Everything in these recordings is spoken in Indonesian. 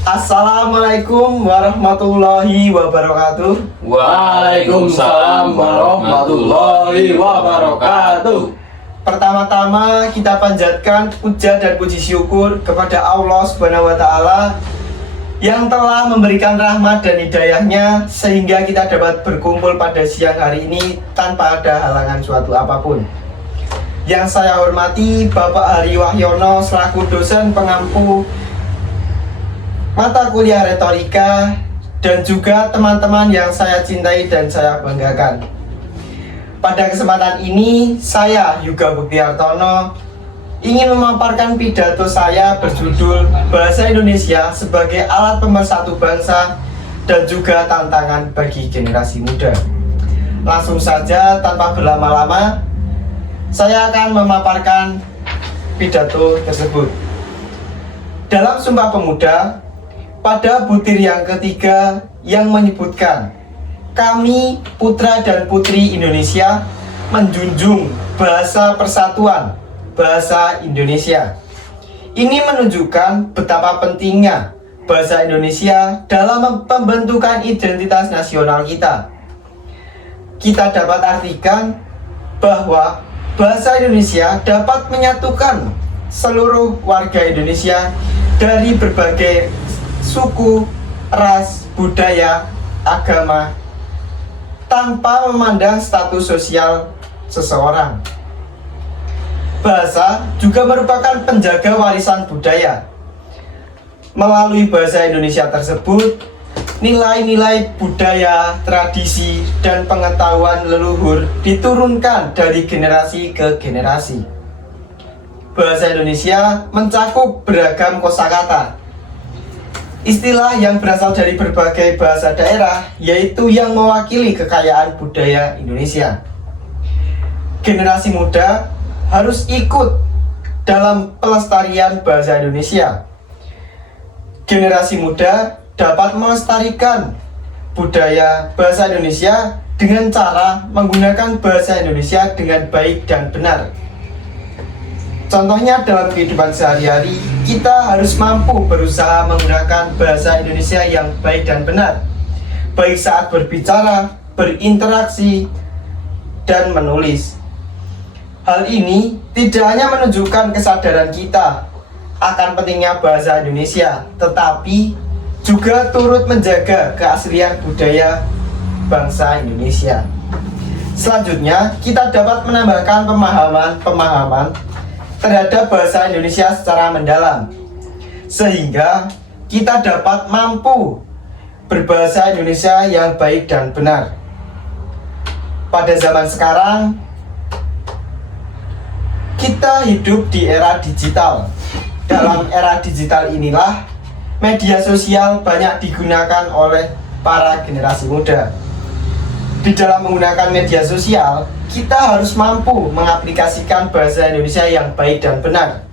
Assalamualaikum warahmatullahi wabarakatuh. Waalaikumsalam warahmatullahi wabarakatuh. Pertama-tama kita panjatkan puja dan puji syukur kepada Allah Subhanahu wa Ta'ala yang telah memberikan rahmat dan hidayahnya sehingga kita dapat berkumpul pada siang hari ini tanpa ada halangan suatu apapun. Yang saya hormati Bapak Hari Wahyono selaku dosen pengampu mata kuliah retorika, dan juga teman-teman yang saya cintai dan saya banggakan. Pada kesempatan ini, saya Yuga Buktiartono ingin memaparkan pidato saya berjudul Bahasa Indonesia sebagai alat pemersatu bangsa dan juga tantangan bagi generasi muda. Langsung saja tanpa berlama-lama, saya akan memaparkan pidato tersebut. Dalam Sumpah Pemuda, pada butir yang ketiga yang menyebutkan, kami putra dan putri Indonesia menjunjung bahasa persatuan, bahasa Indonesia. Ini menunjukkan betapa pentingnya bahasa Indonesia dalam pembentukan identitas nasional kita. Kita dapat artikan bahwa bahasa Indonesia dapat menyatukan seluruh warga Indonesia dari berbagai suku, ras, budaya, agama, tanpa memandang status sosial seseorang. Bahasa juga merupakan penjaga warisan budaya. Melalui bahasa Indonesia tersebut, nilai-nilai budaya, tradisi, dan pengetahuan leluhur diturunkan dari generasi ke generasi. Bahasa Indonesia mencakup beragam kosakata, istilah yang berasal dari berbagai bahasa daerah, yaitu yang mewakili kekayaan budaya Indonesia. Generasi muda harus ikut dalam pelestarian bahasa Indonesia. Generasi muda dapat melestarikan budaya bahasa Indonesia dengan cara menggunakan bahasa Indonesia dengan baik dan benar. Contohnya dalam kehidupan sehari-hari, kita harus mampu berusaha menggunakan bahasa Indonesia yang baik dan benar, baik saat berbicara, berinteraksi, dan menulis. Hal ini tidak hanya menunjukkan kesadaran kita akan pentingnya bahasa Indonesia, tetapi juga turut menjaga keaslian budaya bangsa Indonesia. Selanjutnya, kita dapat menambahkan pemahaman terhadap bahasa Indonesia secara mendalam, sehingga kita dapat mampu berbahasa Indonesia yang baik dan benar. Pada zaman sekarang, kita hidup di era digital. Dalam era digital inilah media sosial banyak digunakan oleh para generasi muda. Di dalam menggunakan media sosial, kita harus mampu mengaplikasikan bahasa Indonesia yang baik dan benar.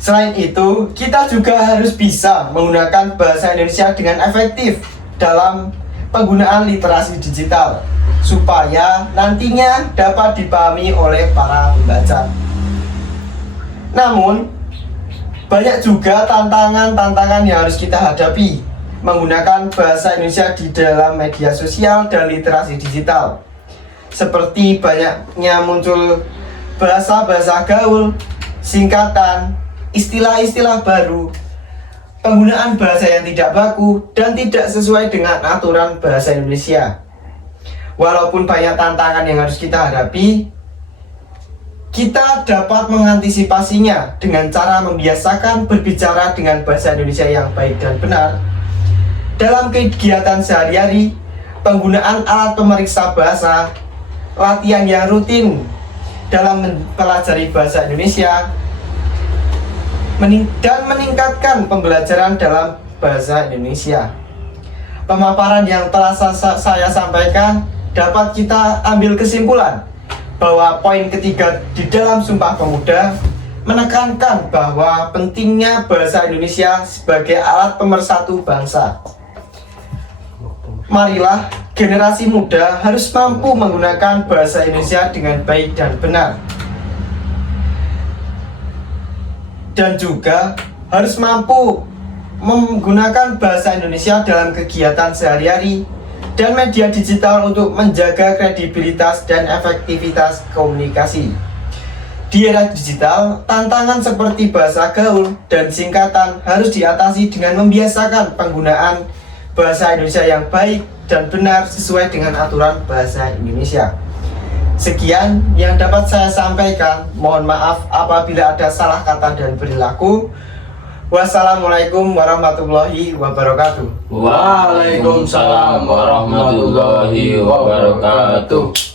Selain itu, kita juga harus bisa menggunakan bahasa Indonesia dengan efektif dalam penggunaan literasi digital, supaya nantinya dapat dipahami oleh para pembaca. Namun, banyak juga tantangan-tantangan yang harus kita hadapi menggunakan bahasa Indonesia di dalam media sosial dan literasi digital, seperti banyaknya muncul bahasa-bahasa gaul, singkatan, istilah-istilah baru, penggunaan bahasa yang tidak baku dan tidak sesuai dengan aturan bahasa Indonesia. Walaupun banyak tantangan yang harus kita hadapi, kita dapat mengantisipasinya dengan cara membiasakan berbicara dengan bahasa Indonesia yang baik dan benar. Dalam kegiatan sehari-hari, penggunaan alat pemeriksa bahasa, latihan yang rutin dalam mempelajari bahasa Indonesia, dan meningkatkan pembelajaran dalam bahasa Indonesia. Pemaparan yang telah saya sampaikan dapat kita ambil kesimpulan bahwa poin ketiga di dalam Sumpah Pemuda menekankan bahwa pentingnya bahasa Indonesia sebagai alat pemersatu bangsa. Marilah generasi muda harus mampu menggunakan bahasa Indonesia dengan baik dan benar, dan juga harus mampu menggunakan bahasa Indonesia dalam kegiatan sehari-hari dan media digital untuk menjaga kredibilitas dan efektivitas komunikasi. Di era digital, tantangan seperti bahasa gaul dan singkatan harus diatasi dengan membiasakan penggunaan bahasa Indonesia yang baik dan benar sesuai dengan aturan bahasa Indonesia. Sekian yang dapat saya sampaikan. Mohon maaf apabila ada salah kata dan perilaku. Wassalamualaikum warahmatullahi wabarakatuh. Waalaikumsalam warahmatullahi wabarakatuh.